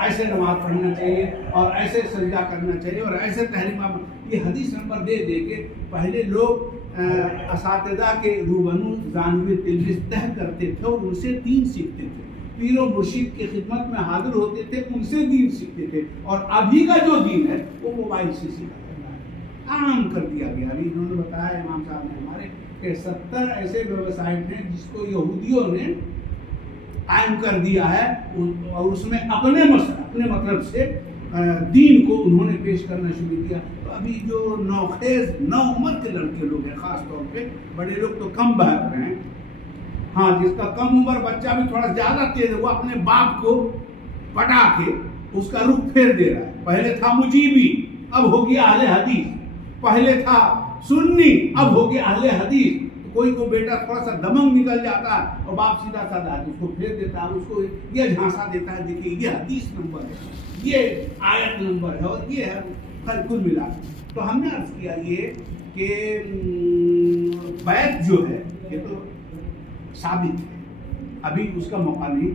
ایسے نماز پڑھنا چاہیے اور ایسے سجدہ کرنا چاہیے اور ایسے تحریمہ. یہ حدیث نمبر دے دے کے پہلے لوگ اساتذہ کے روبنو زانوی تلميذ تہ کرتے تھے اور ان سے دین سیکھتے تھے. پیر و مرشد کی خدمت میں حاضر ہوتے تھے, ان سے دین سیکھتے تھے. اور ابھی کا جو دین ہے وہ موبائل سے سیکھا جاتا ہے, عام کر دیا گیا. ابھی انہوں نے بتایا امام صاحب نے ہمارے کہ 70 ایسے ویب سائٹ ہیں جس کو یہودیوں نے قائم کر دیا ہے اور اس میں اپنے مطلب سے دین کو انہوں نے پیش کرنا شروع کیا. تو ابھی جو نوخیز نو عمر کے لڑکے لوگ ہیں, خاص طور پہ بڑے لوگ تو کم بہت رہے ہیں, ہاں جس کا کم عمر بچہ بھی تھوڑا زیادہ تیز ہے, وہ اپنے باپ کو پٹا کے اس کا رخ پھیر دے رہا ہے. پہلے تھا مجیبی, اب ہو گیا اہل حدیث. پہلے تھا سنی, اب ہو گیا اہل حدیث. کوئی کو بیٹا تھوڑا سا دمنگ نکل جاتا ہے اور باپ سیدھا سادہ اس کو پھیر دیتا ہے, اس کو یہ جھانسا دیتا ہے, دیکھیے یہ حدیث نمبر ہے, یہ آیت نمبر ہے اور یہ ہے کل ملا. تو ہم نے عرض کیا یہ کہ بیعت جو ہے یہ تو ثابت ہے, ابھی اس کا موقع نہیں.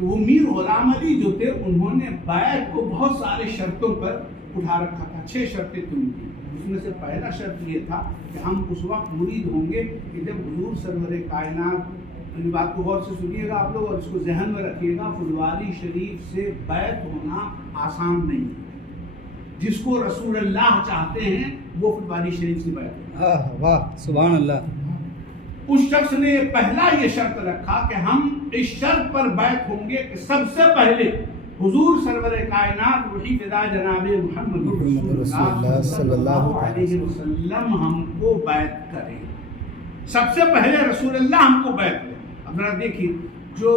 وہ میر غلام علی جو تھے انہوں نے بیعت کو بہت سارے شرطوں پر اٹھا رکھا تھا. 6 شرطیں تھیں ان کی. اس میں سے پہلا شرط یہ تھا کہ ہم اس وقت مرید ہوں گے کہ جب حضور سرور کائنات, ان بات کو غور سے سنیے گا آپ لوگ اور اس کو ذہن میں رکھیے گا, فلواری شریف سے بیعت ہونا آسان نہیں ہے. جس کو رسول اللہ چاہتے ہیں وہ فلواری شریف سے بیعت ہونا. واہ سبحان اللہ. اس شخص نے پہلا یہ شرط رکھا کہ ہم اس شرط پر بیعت ہوں گے کہ سب سے پہلے حضور سرور کائنات وحی فدا جناب محمد رسول اللہ صلی اللہ علیہ وسلم ہم کو بیعت کریں. سب سے پہلے رسول اللہ ہم کو بیعت کریں. اب ذرا دیکھیے, جو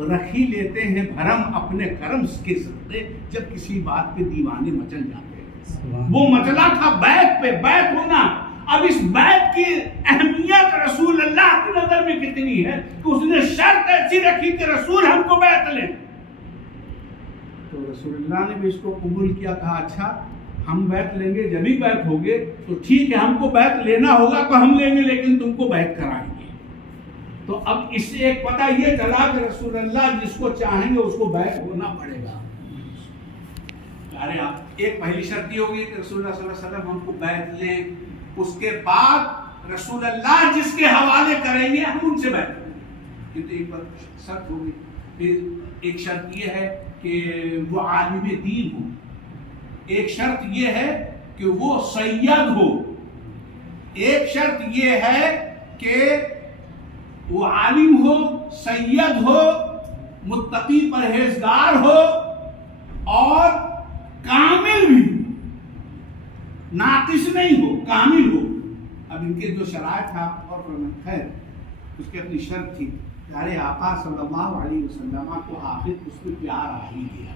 رکھی لیتے ہیں بھرم اپنے کرم کے ساتھ, جب کسی بات پہ دیوانے مچل جاتے ہیں. وہ مچلا تھا بیعت پہ, بیعت ہونا. اب اس بیعت کی اہمیت رسول اللہ کی نظر میں کتنی ہے کہ اس نے شرط ایسی رکھی کہ رسول ہم کو بیعت لیں. تو رسول اللہ نے بھی اس کو قبول کیا, کہا اچھا ہم بیعت لیں گے. جب ہی بیعت ہوگے تو ٹھیک ہے, ہم کو بیعت لینا ہوگا تو ہم لیں گے, لیکن تم کو بیعت کرائیں گے. تو اب اس سے ایک پتہ یہ چلا کہ رسول اللہ جس کو چاہیں گے اس کو بیعت ہونا پڑے گا. ارے آپ ایک پہلی شرط یہ ہوگی کہ رسول اللہ صلی اللہ علیہ وسلم ہم کو بیعت لیں. اس کے بعد رسول اللہ جس کے حوالے کریں گے ہم ان سے بیعت کریں گے. کیونکہ ایک بار شرط ہوگی. پھر ایک شرط یہ ہے کہ وہ عالم دین ہو. ایک شرط یہ ہے کہ وہ سید ہو. ایک شرط یہ ہے کہ وہ عالم ہو, سید ہو, متقی پرہیزگار ہو اور کامل بھی, ناقص نہیں ہو, کامل ہو. اب ان کے جو شرائط تھا اور خیر اس کی اپنی شرط تھی. پیارے آقا صلی اللہ علیہ وسلم کو آخر اس پہ پیار آ ہی گیا,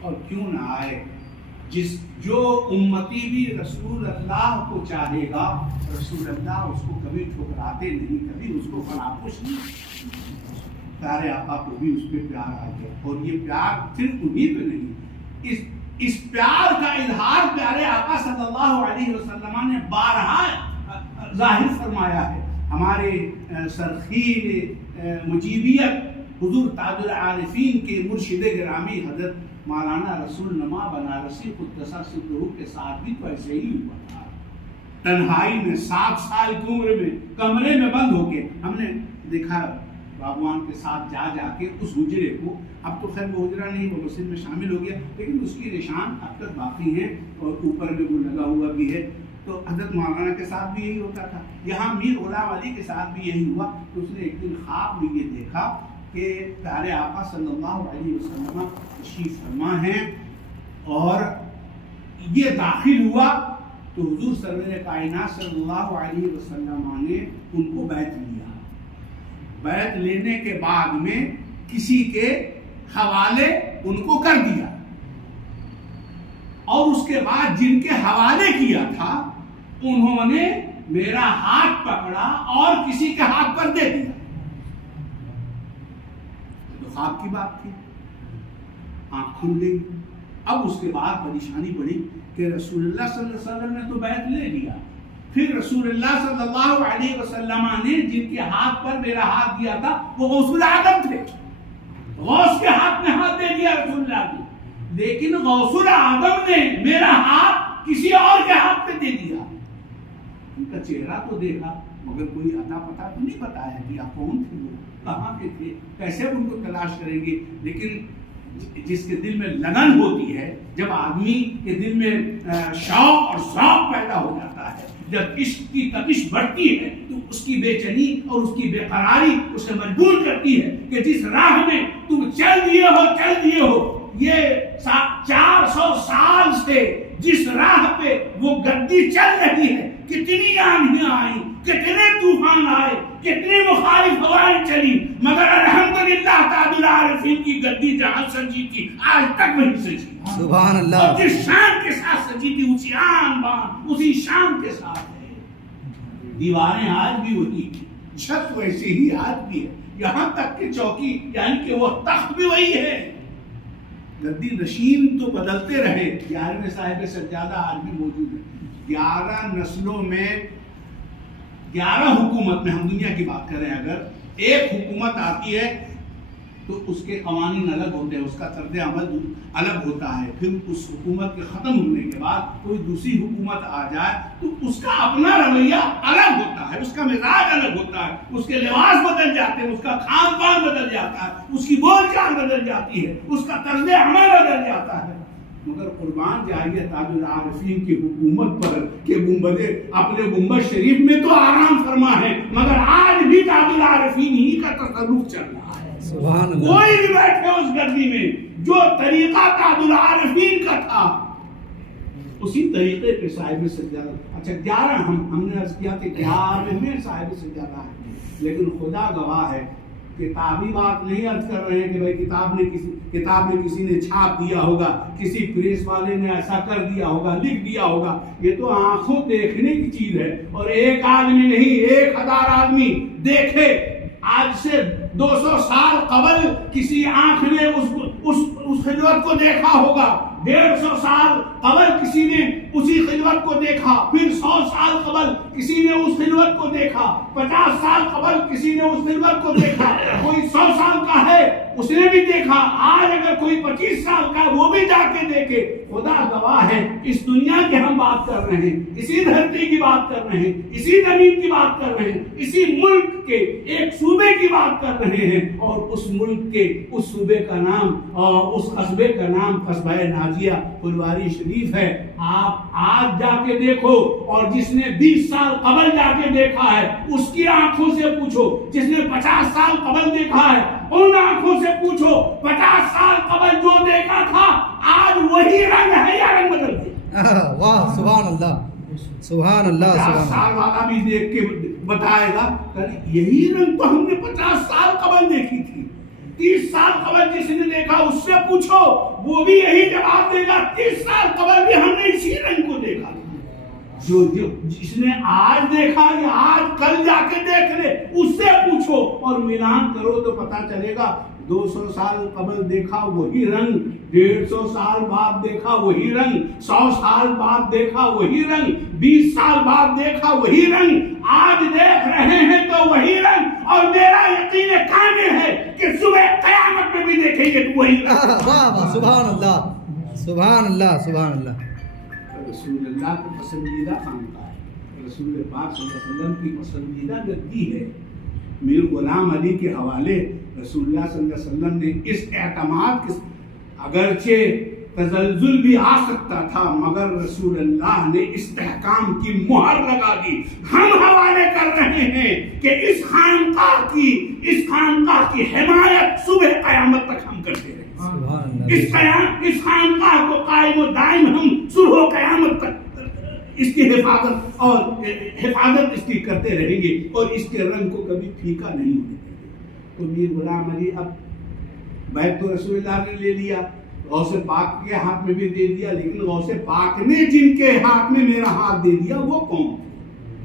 اور کیوں نہ آئے. جو امتی بھی رسول اللہ کو چاہے گا, رسول اللہ اس کو کبھی ٹھکراتے نہیں, کبھی اس کو فراموش نہیں. پیارے آقا کو بھی اس پہ پیار آ گیا, اور یہ پیار صرف انہیں پہ نہیں, اس پیار کا اظہار پیارے آقا صلی اللہ علیہ وسلم نے بارہا ظاہر فرمایا ہے. ہمارے سرخیل مجیبیت حضور تاج العارفین کے مرشد گرامی حضرت مولانا رسول نما بنارسی قدس سرہ کے ساتھ بھی تو ایسے ہی ہوا تھا. تنہائی میں 7 سال کی عمر میں کمرے میں بند ہو کے ہم نے دیکھا باغوان کے ساتھ جا کے اس حجرے کو. اب تو خیر وہ حجرہ نہیں, وہ مسجد میں شامل ہو گیا, لیکن اس کی نشان اب تک باقی ہیں اور اوپر میں وہ لگا ہوا بھی ہے. تو حضرت مولانا کے ساتھ بھی یہی ہوتا تھا. یہاں میر غلام علی کے ساتھ بھی یہی ہوا. تو اس نے ایک دن خواب میں یہ دیکھا کہ پیارے آقا صلی اللہ علیہ وسلم تشریف فرما ہیں اور یہ داخل ہوا تو حضور سرور کائنات صلی اللہ علیہ وسلم نے ان کو بیعت لیا. بیعت لینے کے بعد میں کسی کے حوالے ان کو کر دیا, اور اس کے بعد جن کے حوالے کیا تھا انہوں نے میرا ہاتھ پکڑا اور کسی کے ہاتھ پر دے دیا. تو خواب کی بات تھی, آنکھ کھل گئی. اب اس کے بعد پریشانی بڑھی کہ رسول اللہ صلی اللہ علیہ وسلم نے تو بیعت لے لیا, پھر رسول اللہ صلی اللہ علیہ وسلم نے جن کے ہاتھ پر میرا ہاتھ دیا تھا وہ غوث العالم تھے. غوث کے ہاتھ میں ہاتھ دے دیا رسول اللہ نے، لیکن غوث العظم نے میرا ہاتھ کسی اور کے ہاتھ پہ دے دیا. ان کا چہرہ تو دیکھا مگر کوئی عطا پتہ تو نہیں بتایا کہ کون تھے وہ، کہاں کے تھے، کیسے ان کو تلاش کریں گے. لیکن جس کے دل میں لگن ہوتی ہے، جب آدمی کے دل میں شوق اور ذوق پیدا ہو جاتا ہے، جب عشق کی تپش بڑھتی ہے تو اس کی بے چینی اور اس کی بے قراری اسے مجبور کرتی ہے کہ جس راہ میں تم چل دیے ہو یہ 400 سال سے جس راہ پہ وہ گدی چل رہی ہے، کتنی آندھیاں آئیں، کتنے طوفان آئے، کتنی مخالف ہوائیں چلی، مگر الحمدللہ تاج العارفین کی گدی جہاں سجی تھی آج تک وہی سجی. سبحان اللہ. اور جس شان کے ساتھ سجی تھی اسی آن بان اسی شان کے ساتھ ہے. دیواریں آج بھی وہی، چھت ویسے ہی آج بھی ہے، یہاں تک کہ چوکی یعنی کہ وہ تخت بھی وہی ہے. گدی نشین تو بدلتے رہے. 11ویں صاحب سجادہ آج بھی موجود ہے. 11 نسلوں میں 11 حکومت میں، ہم دنیا کی بات کریں، اگر ایک حکومت آتی ہے تو اس کے قوانین الگ ہوتے ہیں، اس کا طرز عمل الگ ہوتا ہے. پھر اس حکومت کے ختم ہونے کے بعد کوئی دوسری حکومت آ جائے تو اس کا اپنا رویہ الگ ہوتا ہے، اس کا مزاج الگ ہوتا ہے، اس کے لباس بدل جاتے ہیں، اس کا کھان پان بدل جاتا ہے، اس کی بول چال بدل جاتی ہے، اس کا طرز عمل بدل جاتا ہے. مگر قربان جائیے تاج العارفین کی حکومت پر کہ اپنے گنبد شریف میں تو آرام فرما ہے، مگر آج بھی تاج العارفین ہی کا تصرف چل رہا ہے. سبحان اللہ. کوئی بھی بیٹھے اس گدی میں جو طریقہ تاج العارفین کا تھا اسی طریقے پہ صاحب سجادہ. اچھا 11 ہم نے عرض کیا کہ 11ویں صاحب سجادہ ہے، لیکن خدا گواہ ہے کتابی بات نہیں عرض کر رہے ہیں کہ بھائی کتاب میں کسی نے چھاپ دیا ہوگا، کسی پریس والے نے ایسا کر دیا ہوگا، لکھ دیا ہوگا. یہ تو آنکھوں دیکھنے کی چیز ہے، اور ایک آدمی نہیں 1000 آدمی دیکھے. آج سے 200 سال قبل کسی آنکھ نے اس خلوت کو دیکھا ہوگا، 150 سال قبل کسی نے اسی خلوت کو دیکھا، پھر 100 سال قبل کسی نے اس خلوت کو دیکھا، 50 سال قبل کسی نے اس خلوت کو دیکھا، کوئی 100 سال کا ہے اس نے بھی دیکھا. آج اگر کوئی 25 سال کا ہے وہ بھی جا کے دیکھے. خدا گواہ ہے اس دنیا کی ہم بات کر رہے ہیں، اسی دھرتی کی بات کر رہے ہیں، اسی زمین کی بات کر رہے ہیں، اسی ملک کے ایک صوبے کی بات کر رہے ہیں، اور اس ملک کے اس صوبے کا نام اور اس قصبے کا نام قصبہ نازیہ پھلواری شریف ہے. آپ آج جا کے دیکھو، اور جس نے 20 سال قبل جا کے دیکھا ہے اس کی آنکھوں سے پوچھو، جس نے 50 سال قبل دیکھا ہے ان آنکھوں سے پوچھو، 50 سال قبل جو دیکھا تھا آج وہی رنگ ہے یا رنگ بدل گیا؟ واہ سبحان اللہ سبحان اللہ. 50 سال والا بھی دیکھ کے بتائے گا یہی رنگ تو ہم نے 50 سال قبل دیکھی تھی. 30 سال قبل جس نے دیکھا اس سے پوچھو، وہ بھی یہی جواب دے گا 30 سال قبل بھی ہم نے اسی رنگ کو دیکھا. جو جس نے آج دیکھا یا آج کل جا کے دیکھ لے اس سے پوچھو اور ملان کرو تو پتا چلے گا 200 سال قبل دیکھا وہی رنگ، 150 سال بعد دیکھا وہی رنگ، 100 سال بعد دیکھا وہی رنگ، 20 سال بعد دیکھا وہی رنگ. آج دیکھ رہے ہیں تو وہی رنگ، اور میرا یقین کامل ہے کہ صبح قیامت میں بھی دیکھیں گے تو وہی رنگ. واہ سبحان اللہ سبحان اللہ سبحان اللہ. رسول اللہ کا پسندیدہ خانقاہ ہے، رسول پاک صلی اللہ علیہ وسلم کی پسندیدہ گدی ہے. میر غلام علی کے حوالے رسول اللہ صلی اللہ علیہ وسلم نے اس اعتماد کے اگرچہ تزلزل بھی آ سکتا تھا مگر رسول اللہ نے استحکام کی مہر لگا دی. ہم حوالے کر رہے ہیں کہ اس خانقاہ کی حمایت صبح قیامت تک ہم کرتے رہے. اس خانقاہ کو قائم و دائم ہم صبح و قیامت تک اس کی حفاظت اس کی کرتے رہیں گے، اور اس کے رنگ کو کبھی پھیکا نہیں ہونے دیں گے. تو میر غلام علی اب بیت تو رسول اللہ نے لے لیا، غوث پاک کے ہاتھ میں بھی دے دیا، لیکن غوث پاک نے جن کے ہاتھ میں میرا ہاتھ دے دیا وہ کون؟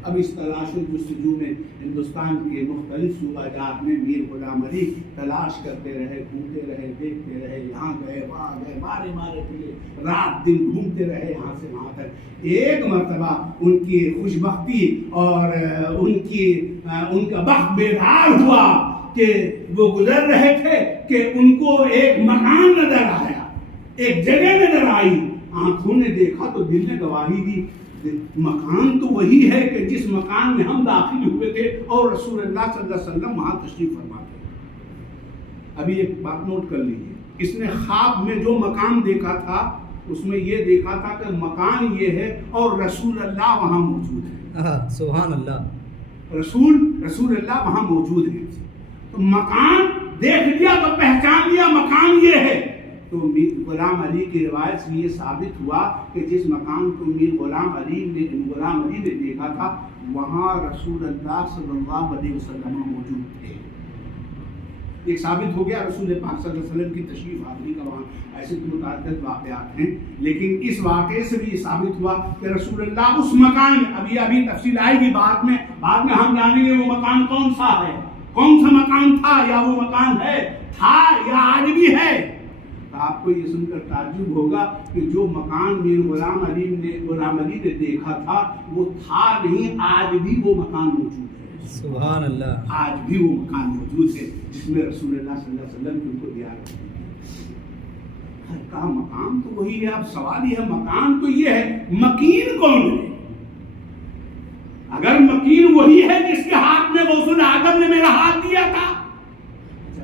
اب اس تلاش و جستجو میں ہندوستان کے مختلف صوبہ جات میں میر غلام علی تلاش کرتے رہے، گھومتے رہے، دیکھتے رہے، یہاں گئے وہاں گئے، مارے پھرے، رات دن گھومتے رہے یہاں سے وہاں تک. ایک مرتبہ ان کی خوش بختی اور ان کا بخت بیدار ہوا کہ وہ گزر رہے تھے کہ ان کو ایک مکان نظر آیا. ایک جگہ نظر آئی، آنکھوں نے دیکھا تو دل نے گواہی دی، مکان تو وہی ہے کہ جس مکان میں ہم داخل ہوئے تھے اور رسول اللہ صلی اللہ علیہ وسلم وہاں تشریف فرما تھے۔ ابھی ایک بات نوٹ کر لیجیے، اس نے خواب میں جو مکان دیکھا تھا اس میں یہ دیکھا تھا کہ مکان یہ ہے اور رسول اللہ وہاں موجود ہے۔ سبحان اللہ، رسول اللہ وہاں موجود ہے۔ تو مکان دیکھ لیا تو پہچان لیا مکان یہ ہے، تو میر غلام علی کی روایت سے یہ ثابت ہوا کہ جس مکان کو میر غلام علی نے دیکھا تھا وہاں رسول اللہ صلی اللہ علیہ وسلم موجود تھے۔ یہ ثابت ہو گیا رسول پاک صلی اللہ علیہ وسلم کی تشریف آوری کا وہاں۔ ایسے تو متعدد واقعات ہیں، لیکن اس واقعے سے بھی یہ ثابت ہوا کہ رسول اللہ اس مکان میں، ابھی تفصیل آئے گی بعد میں ہم جانیں گے وہ مکان کون سا ہے، کون سا مکان تھا، یا وہ مکان ہے، تھا یا آج بھی ہے۔ آپ کو یہ سن کر تعجب ہوگا کہ جو مکان میر غلام علی نے دیکھا تھا وہ تھا نہیں، آج بھی وہ مکان موجود ہے۔ سبحان اللہ، آج بھی وہ مکان موجود ہے جس میں رسول اللہ صلی اللہ علیہ وسلم کی ان کو دیا رہتی ہے۔ کا مکان تو وہی ہے، اب سوال یہ ہے مکان تو یہ ہے، مکین کون ہے؟ اگر مکین وہی ہے جس کے ہاتھ میں غوث اعظم نے میرا ہاتھ دیا تھا،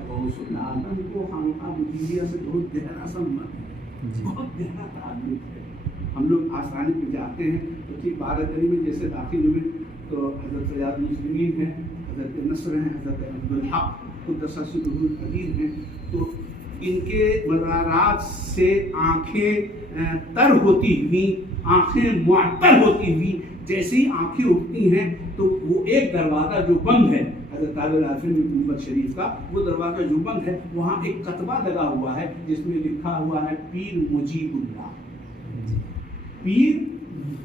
غوث اعظم کو خانقاہ مجیدیہ سے بہت گہرا سنبندھ ہے، بہت گہرا تعلق ہے۔ ہم لوگ آسانی پہ جاتے ہیں تو ٹھیک بارگاہ میں جیسے داخل ہوئے تو حضرت سیاد المسلمین ہیں، حضرت نصر ہیں، حضرت عبدالحق قدس سرہ القدیر ہیں، تو ان کے مزارات سے آنکھیں تر ہوتی ہوئی، آنکھیں معطل ہوتی ہوئی، جیسے ہی آنکھیں اٹھتی ہیں تو وہ ایک دروازہ جو بند ہے حضرت تاج العارفین گنبد شریف کا، وہ دروازہ جو بند ہے وہاں ایک کتبہ لگا ہوا ہے جس میں لکھا ہوا ہے پیر مجیب اللہ، پیر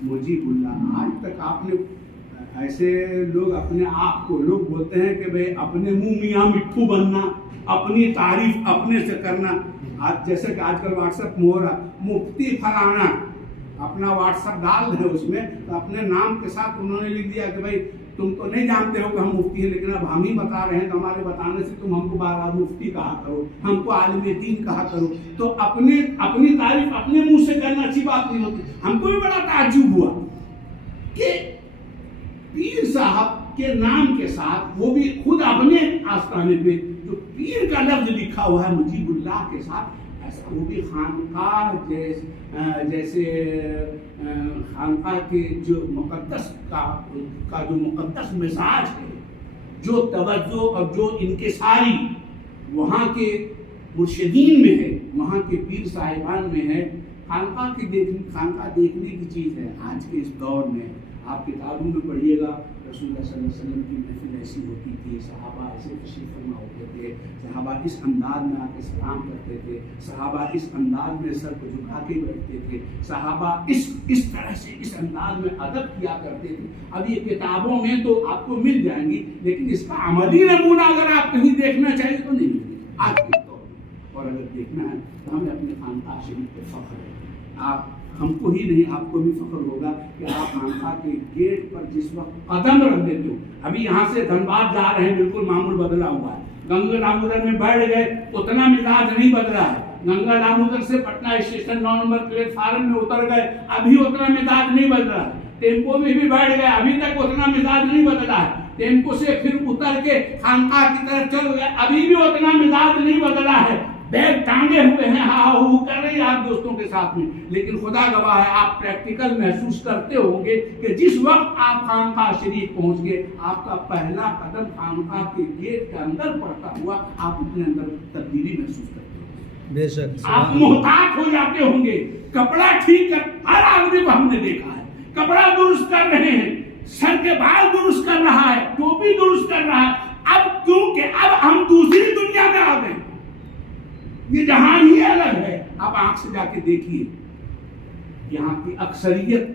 مجیب اللہ۔ آج تک آپ نے ایسے لوگ اپنے آپ کو لوگ بولتے ہیں کہ بھئی اپنے منہ میاں مٹھو بننا، اپنی تعریف اپنے سے کرنا۔ آج جیسے کہ آج کل واٹس ایپ میں ہو رہا، مفتی فلانا اپنا واٹس ایپ ڈال رہے اس میں، تو اپنے نام کے ساتھ انہوں نے لکھ دیا کہ بھائی تم تو نہیں جانتے ہو کہ ہم مفتی ہیں، لیکن اب ہم ہی بتا رہے ہیں تو ہمارے بتانے سے تم ہم کو بار بار مفتی کہا کرو، ہم کو عالم دین کہا کرو۔ تو اپنی تعریف اپنے منہ سے کرنا اچھی بات نہیں ہوتی۔ ہم کو بھی بڑا تعجب ہوا کہ پیر صاحب کے نام کے ساتھ، وہ بھی خود اپنے آستانے پہ جو پیر کا لفظ لکھا ہوا ہے مجیب اللہ کے ساتھ، ایسا وہ بھی خانقاہ جیسے خانقاہ کے جو مقدس کا جو مقدس مزاج ہے، جو توجہ اور جو انکساری وہاں کے مرشدین میں ہے، وہاں کے پیر صاحبان میں ہے۔ خانقاہ دیکھنے کی چیز ہے۔ آج کے اس دور میں آپ کتابوں میں پڑھیے گا، رسول اللہ صلی اللہ علیہ وسلم کی محفل ایسی ہوتی تھی، صحابہ ایسے تشریف فرما ہوتے تھے، صحابہ اس انداز میں آ کے سلام کرتے تھے، صحابہ اس انداز میں سر کو جھکا کے بیٹھتے تھے، صحابہ اس طرح سے اس انداز میں ادب کیا کرتے تھے۔ اب یہ کتابوں میں تو آپ کو مل جائیں گی، لیکن اس کا عملی نمونہ اگر آپ کہیں دیکھنا چاہیے تو نہیں ملے آج کے دور میں۔ اور اگر دیکھنا ہے تو ہمیں اپنے خانقاہ شریف پہ فخر ہے۔ ہم کو ہی نہیں، آپ کو بھی فخر ہوگا کہ آپ خانقاہ کے گیٹ پر جس وقت قدم رکھ دیتے ہو، ابھی یہاں سے دھنباد جا رہے ہیں، بالکل معمول بدلا ہوا ہے، گنگا دامودر میں بیٹھ گئے اتنا مزاج نہیں بدلا ہے، گنگا دامودر سے Patna station 9 number plate form میں اتر گئے، ابھی اتنا مزاج نہیں بدلا ہے، ٹیمپو میں بھی بیٹھ گئے، ابھی تک اتنا مزاج نہیں بدلا ہے، ٹیمپو سے پھر اتر کے خانقاہ کی طرف چل گئے، ابھی بھی اتنا مزاج نہیں بدلا ہے، بیگ ٹانگے ہوئے ہیں، ہاں ہو کر رہے ہیں آپ دوستوں کے ساتھ میں، لیکن خدا گواہ ہے آپ پریکٹیکل محسوس کرتے ہوں گے کہ جس وقت آپ خانقاہ شریف پہنچ گئے، آپ کا پہلا قدم خانقاہ کے گیٹ کے اندر پڑتا ہوا، آپ اپنے اندر تبدیلی محسوس کرتے ہوں گے، بے شک آپ محتاط ہو جاتے ہوں گے۔ کپڑا ٹھیک کر، ہر آدمی کو ہم نے دیکھا ہے کپڑا درست کر رہے ہیں، سر کے بال درست کر رہا ہے، ٹوپی درست کر رہا ہے، اب کیونکہ اب ہم دوسری دنیا میں آ گئے، یہ جہان ہی الگ ہے۔ آپ آنکھ سے جا کے دیکھیے، یہاں کی اکثریت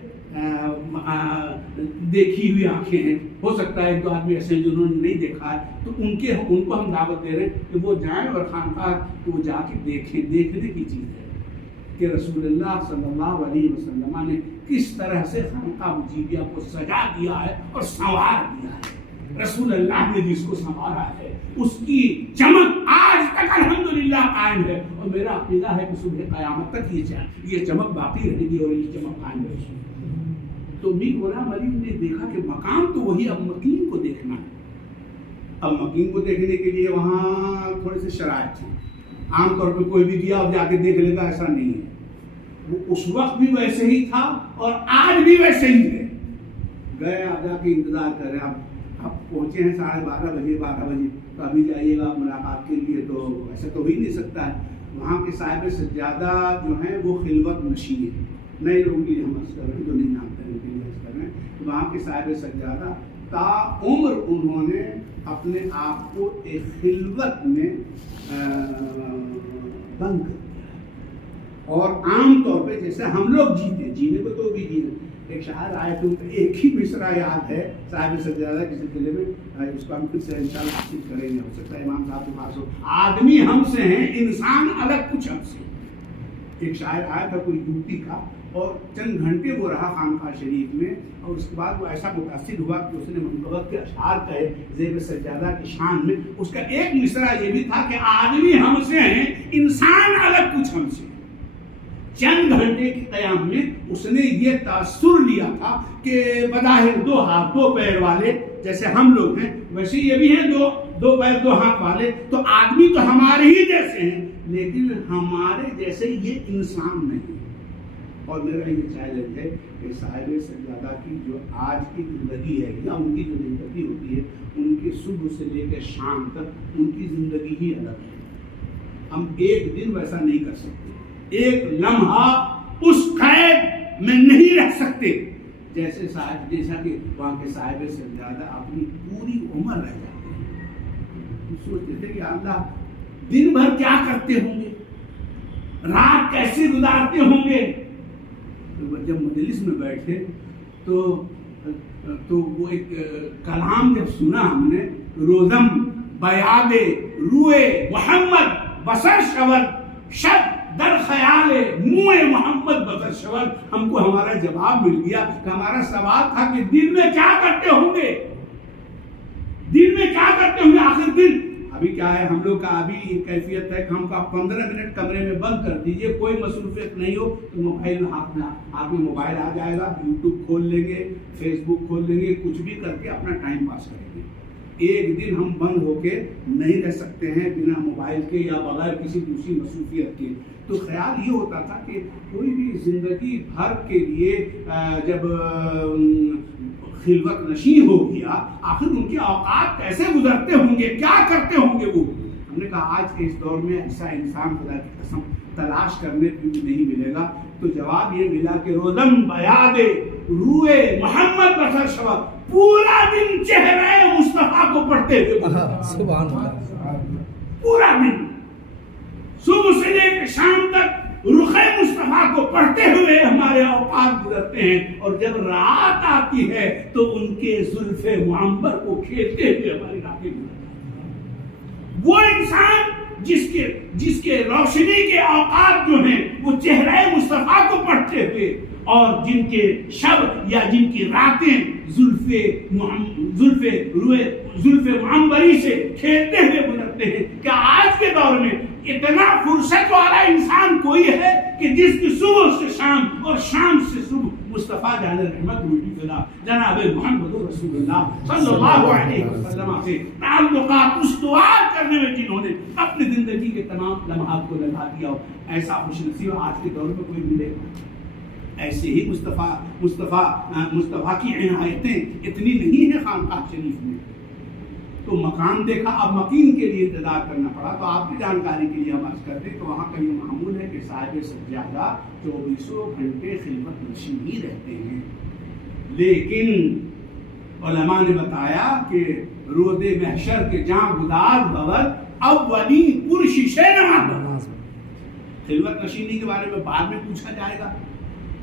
دیکھی ہوئی آنکھیں ہیں، ہو سکتا ہے ایک دو آدمی ایسے ہیں جنہوں نے نہیں دیکھا ہے، تو ان کو ہم دعوت دے رہے ہیں کہ وہ جائیں اور خانقاہ کو جا کے دیکھیں۔ دیکھنے کی چیز ہے کہ رسول اللہ صلی اللہ علیہ وسلم نے کس طرح سے خانقاہ مجیدیہ کو سجا دیا ہے اور سنوار دیا ہے۔ رسول اللہ نے جس کو سنوارا ہے اس کی چمک آج تک الحمدللہ الحمدللہ قائم ہے، اور میرا عقیدہ ہے کہ صبح قیامت تک یہ چمک باقی رہے گی اور یہ چمک قائم رہے گی۔ تو میر غلام علی نے دیکھا کہ مقام تو وہی، اب مکین کو دیکھنا ہے۔ اب مکین کو دیکھنے کے لیے وہاں تھوڑے سے شرائط تھے، عام طور پہ کوئی بھی گیا اور جا کے دیکھ لے گا ایسا نہیں ہے، وہ اس وقت بھی ویسے ہی تھا اور آج بھی ویسے ہی ہے۔ گئے آپ جا کے انتظار کر رہے ہیں، اب پہنچے ہیں 12:30 بجے، تو ابھی جائیے گا ملاقات کے لیے، تو ایسا تو ہو ہی نہیں سکتا ہے۔ وہاں کے صاحب سجادہ جو ہیں وہ خلوت نشین ہیں، نئے لوگوں کے لیے ہم عرض کر رہے ہیں جو نہیں جانتے ہیں ان کے لیے عرض کر رہے ہیں۔ وہاں کے صاحب سجادہ تا عمر انہوں نے اپنے آپ کو ایک خلوت میں بند کر دیا، اور عام طور پہ جیسے ہم لوگ جینے کو تو بھی جینے۔ ایک شاعر آئے تو ایک ہی مصرع یاد ہے صاحب سجادہ کے سلسلے میں، اس کو ہم پھر سے انشاءاللہ تفصیل کریں گے، ہو سکتا ہے امام صاحب کے پاس ہو۔ آدمی ہم سے ہیں، انسان الگ کچھ ہم سے۔ ایک شاعر آیا تھا کوئی یوپی کا، اور چند گھنٹے وہ رہا خانقاہ شریف میں، اور اس کے بعد وہ ایسا متاثر ہوا کہ اس نے منقبت کے اشعار کہے زیب سجادہ کی شان میں۔ اس کا ایک مصرع یہ بھی تھا کہ آدمی ہم سے ہیں، انسان الگ کچھ ہم سے۔ چند گھنٹے کے قیام میں اس نے یہ تاثر لیا تھا کہ بظاہر 2 ہاتھ 2 پیر والے جیسے ہم لوگ ہیں، ویسے یہ بھی ہیں 2 پیر 2 ہاتھ والے، تو آدمی تو ہمارے ہی جیسے ہیں، لیکن ہمارے جیسے یہ انسان نہیں۔ اور میرا یہ چیلنج ہے کہ صاحب سجادہ کی جو آج کی زندگی ہے یا ان کی جو زندگی ہوتی ہے، ان کے صبح سے لے کے شام تک ان کی زندگی ہی الگ ہے۔ ہم ایک دن ویسا نہیں کر سکتے، ایک لمحہ اس قید میں نہیں رہ سکتے جیسا کہ وہاں کے صاحب سجادہ اپنی پوری عمر رہ جاتے ہیں۔ سوچتے تھے کہ اللہ دن بھر کیا کرتے ہوں گے، رات کیسے گزارتے ہوں گے۔ جب مجلس میں بیٹھے تو وہ ایک کلام جب سنا ہم نے، روزم بیاد روئے محمد بسر شود شب در خیال منہ محمد بسر شود، ہم کو ہمارا جواب مل گیا کہ ہمارا سوال تھا کہ دن میں کیا کرتے ہوں گے، دن میں کیا کرتے ہوں گے۔ آخر دن ابھی کیا ہے، ہم لوگ کا ابھی کیفیت ہے کہ ہم کا 15 منٹ کمرے میں بند کر دیجئے، کوئی مصروفیت نہیں ہو تو موبائل ہاتھ میں آپ میں موبائل آ جائے گا، یوٹیوب کھول لیں گے، فیس بک کھول لیں گے، کچھ بھی کر کے اپنا ٹائم پاس کریں گے۔ ایک دن ہم بند ہو کے نہیں رہ سکتے ہیں بنا موبائل کے یا بغیر کسی دوسری مصروفیت کے۔ تو خیال یہ ہوتا تھا کہ کوئی بھی زندگی بھر کے لیے جب خلوت نشین ہو گیا، آخر ان کے اوقات کیسے گزرتے ہوں گے، کیا کرتے ہوں گے وہ۔ ہم نے کہا آج کے اس دور میں ایسا انسان خدا کی قسم تلاش کرنے کو نہیں ملے گا۔ تو جواب یہ ملا کہ روزم بیاد روئے محمد بسر شود، پورا دن چہرے مصطفیٰ کو پڑھتے ہوئے، سبحان اللہ، پورا دن صبح سے لے کے شام تک رخ مصطفیٰ کو پڑھتے ہوئے ہمارے اوقات گزرتے ہیں، اور جب رات آتی ہے تو ان کے زلف معمر کو کھیلتے ہوئے ہماری راتیں گزرتی ہیں۔ وہ انسان جس کے روشنی کے اوقات جو ہیں وہ چہرہ مصطفیٰ کو پڑھتے ہوئے، اور جن کے شب یا جن کی راتیں زلف معمری سے کھیلتے ہوئے گزرتے ہیں۔ کیا آج کے دور میں اتنا فرصت والا انسان کوئی ہے کہ جس کی صبح سے شام اور شام سے صبح مصطفیٰ جان رحمت روٹی فدا جناب محمد رسول اللہ صلی اللہ علیہ وسلم سے تعلقات استوار کرنے میں جنہوں نے اپنی زندگی کے تمام لمحات کو لگا دیا ہو، ایسا خوش نصیب آج کے دور میں کوئی ملے گا؟ ایسے ہی مصطفیٰ کی عنایتیں اتنی نہیں ہیں خانقاہ شریف میں۔ تو مکان دیکھا، اب مکین کے لیے انتظار کرنا پڑا۔ تو آپ کی جانکاری کے لیے ہم عرض کرتے تو وہاں کا یہ معمول ہے کہ صاحب سجادہ 24 گھنٹے خلوت نشین ہی رہتے ہیں، لیکن علماء نے بتایا کہ روز محشر کے جاں گدار بغد اولی پرشیشے نماز۔ خلوت نشینی کے بارے میں بعد میں پوچھا جائے گا،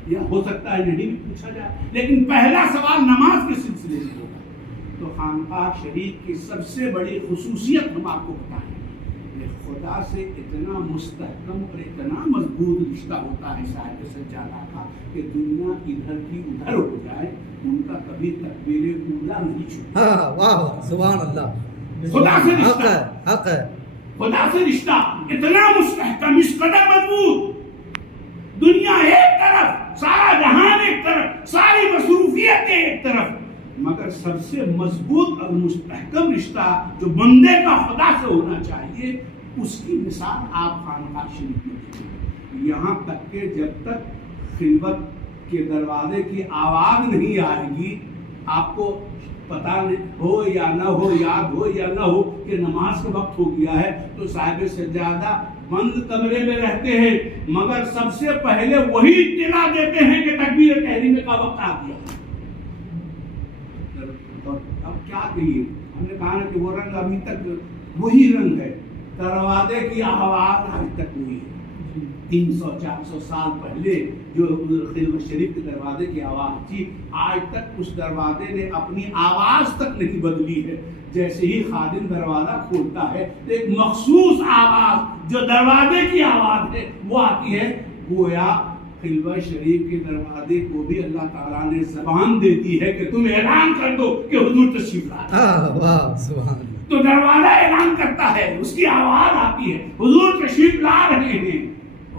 یا ہو سکتا ہے نہیں بھی پوچھا جائے، لیکن پہلا سوال نماز کے سلسلے میں ہوگا۔ تو خانقاہ شریف کی سب سے بڑی خصوصیت ہم آپ کو بتائیں، کہ خدا سے اتنا مستحکم اور اتنا مضبوط رشتہ ہوتا ہے صاحب سجادہ کا کہ دنیا ادھر کی ادھر ہو جائے، ان کا کبھی تکبیر اولیٰ نہیں چھوٹتا۔ واہ سبحان اللہ، خدا سے رشتہ حق ہے۔ خدا سے رشتہ اتنا مستحکم، اس قدر مضبوط، دنیا ایک طرف، سارا جہان ایک طرف، ساری مصروفیتیں ایک طرف، مگر سب سے مضبوط اور مستحکم رشتہ جو بندے کا خدا سے ہونا چاہیے، اس کی مثال آپ خانقاہ شریف میں دیکھیں۔ یہاں تک کہ جب تک خلوت کے دروازے کی آواز نہیں آئے گی، آپ کو پتہ ہو یا نہ ہو، یاد ہو یا نہ ہو کہ نماز کا وقت ہو گیا ہے، تو صاحب سجادہ بند کمرے میں رہتے ہیں، مگر سب سے پہلے وہی اطلاع دیتے ہیں کہ تکبیر تحریمہ کا وقت آ گیا۔ اب کیا کہیے، ہم نے کہا کہ وہ رنگ ابھی تک وہی رنگ ہے، دروازے کی آواز آج تک وہی ہے۔ 300-400 سال پہلے جو خلوت شریف کے دروازے کی آواز تھی، آج تک اس دروازے نے اپنی آواز تک نہیں بدلی ہے۔ جیسے ہی خادم دروازہ کھولتا ہے تو ایک مخصوص آواز جو دروازے کی آواز ہے وہ آتی ہے، گویا خلوت شریف کے دروازے کو بھی اللہ تعالیٰ نے زبان دے دی ہے کہ تم اعلان کر دو کہ حضور تشریف لا۔ تو دروازہ اعلان کرتا ہے، اس کی آواز آتی ہے، حضور تشریف لا رہے ہیں۔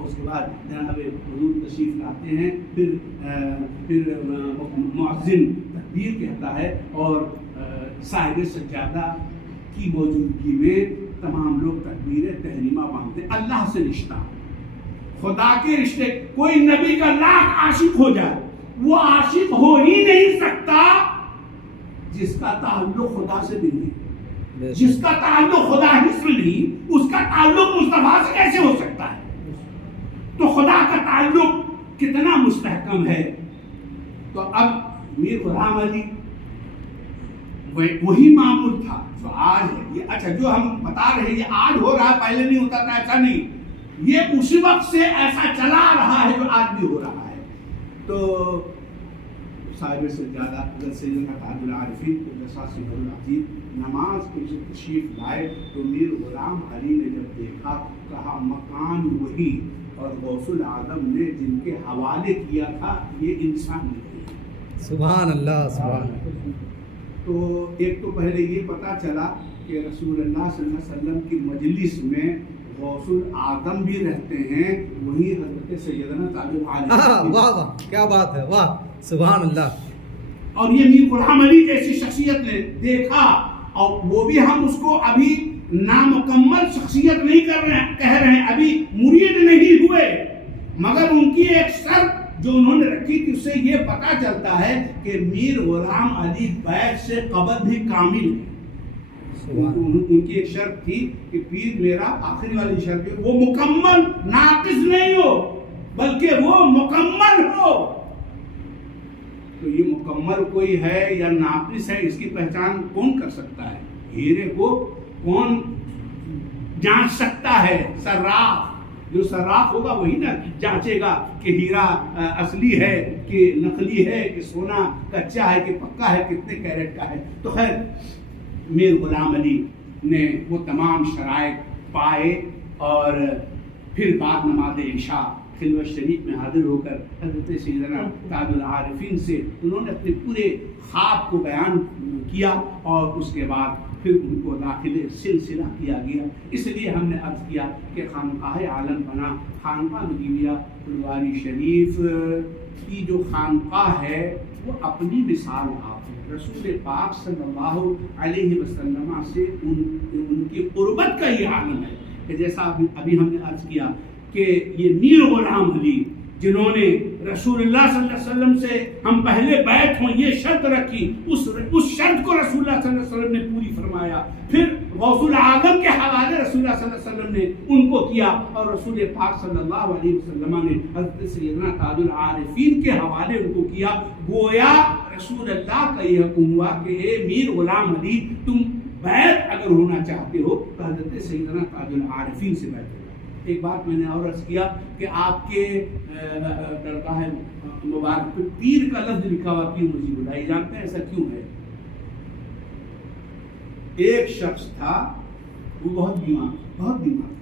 اس کے بعد جناب حضور تشریف لاتے ہیں، پھر مؤذن تکبیر کہتا ہے اور صاحب سجادہ کی موجودگی میں تمام لوگ تکبیر تحریمہ باندھتے ہیں۔ اللہ سے رشتہ، خدا کے رشتے، کوئی نبی کا لاکھ عاشق ہو جائے، وہ عاشق ہو ہی نہیں سکتا جس کا تعلق خدا سے بھی نہیں، جس کا تعلق خدا ہی سے نہیں، اس کا تعلق مصطفیٰ سے کیسے ہو سکتا ہے؟ تو خدا کا تعلق کتنا مستحکم ہے۔ تو اب میر غلام علی وہی معمول تھا جو آج ہے، یہ اچھا جو ہم بتا رہے ہیں یہ آج ہو رہا ہے، پہلے نہیں ہوتا تھا، ایسا نہیں، یہ اسی وقت سے ایسا چلا رہا ہے جو آج بھی ہو رہا ہے۔ تو صاحب سجادہ حضرت سیدنا تاج العارفین قدس سرہ العظیم نماز کے جو تشریف لائے تو میر غلام علی نے جب دیکھا، کہا مکان وہی اور غوث العظم نے جن کے حوالے کیا تھا یہ انسان نہیں۔ سبحان اللہ، سبحان اللہ۔ تو ایک تو پہلے یہ پتا چلا کہ رسول اللہ صلی اللہ علیہ وسلم کی مجلس میں غوث العظم بھی رہتے ہیں، وہی حضرت سیدنا تاج العارفین۔ واہ واہ، کیا بات ہے، واہ سبحان اللہ۔ اور یہ میر غلام علی جیسی شخصیت نے دیکھا، اور وہ بھی ہم اس کو ابھی نامکمل شخصیت نہیں کہہ رہے ہیں، ابھی مرید نہیں ہوئے، مگر ان کی ایک شرط جو انہوں نے رکھی تھی، اس سے یہ پتا چلتا ہے کہ میر غلام علی بیعت سے قبل بھی کامل ہیں۔ ان کی ایک شرط تھی کہ پیر میرا، آخری والی شرط ہے، وہ مکمل ناقص نہیں ہو بلکہ وہ مکمل ہو۔ تو یہ مکمل کوئی ہے یا ناقص ہے، اس کی پہچان کون کر سکتا ہے؟ ہیرے کو کون جانچ سکتا ہے؟ صراف، جو صراف ہوگا وہی نا جانچے گا کہ ہیرا اصلی ہے کہ نقلی ہے، کہ سونا کچا ہے کہ پکا ہے، کتنے کیرٹ کا ہے۔ تو خیر میر غلام علی نے وہ تمام شرائط پائے، اور پھر بعد نماز عشاء خلوت شریف میں حاضر ہو کر حضرت سیدنا تاج العارفین سے انہوں نے اپنے پورے خواب کو بیان کیا، اور اس کے بعد پھر ان کو داخل سلسلہ کیا گیا۔ اس لیے ہم نے عرض کیا کہ خانقاہ عالم بنا خانقاہ نجیبیہ پھلواری شریف کی جو خانقاہ ہے وہ اپنی مثال آپ ہے۔ رسول پاک صلی اللہ علیہ وسلم سے ان کی قربت کا یہ عالم ہے کہ جیسا ابھی ہم نے عرض کیا کہ یہ میر غلام علی جنہوں نے رسول اللہ صلی اللہ علیہ وسلم سے ہم پہلے بیعت ہوں یہ شرط رکھی، اس شرط کو رسول اللہ صلی اللہ علیہ وسلم نے پوری فرمایا، پھر غوث العظم کے حوالے رسول اللہ صلی اللہ علیہ وسلم نے ان کو کیا، اور رسول پاک صلی اللہ علیہ وسلم نے حضرت سیدنا تاج العارفین کے حوالے ان کو کیا۔ گویا رسول اللہ کا یہ حکم ہوا کہ اے میر غلام علی، تم بیعت اگر ہونا چاہتے ہو تو حضرت سیدنا تاج العارفین سے بیعت ہو۔ ایک بات میں نے اور عرض کیا کہ آپ کے درگاہ مبارک پہ پیر کا لفظ لکھا ہوا پیر مجیب اللہ، جانتے ہیں ایسا کیوں ہے؟ ایک شخص تھا، وہ بہت بیمار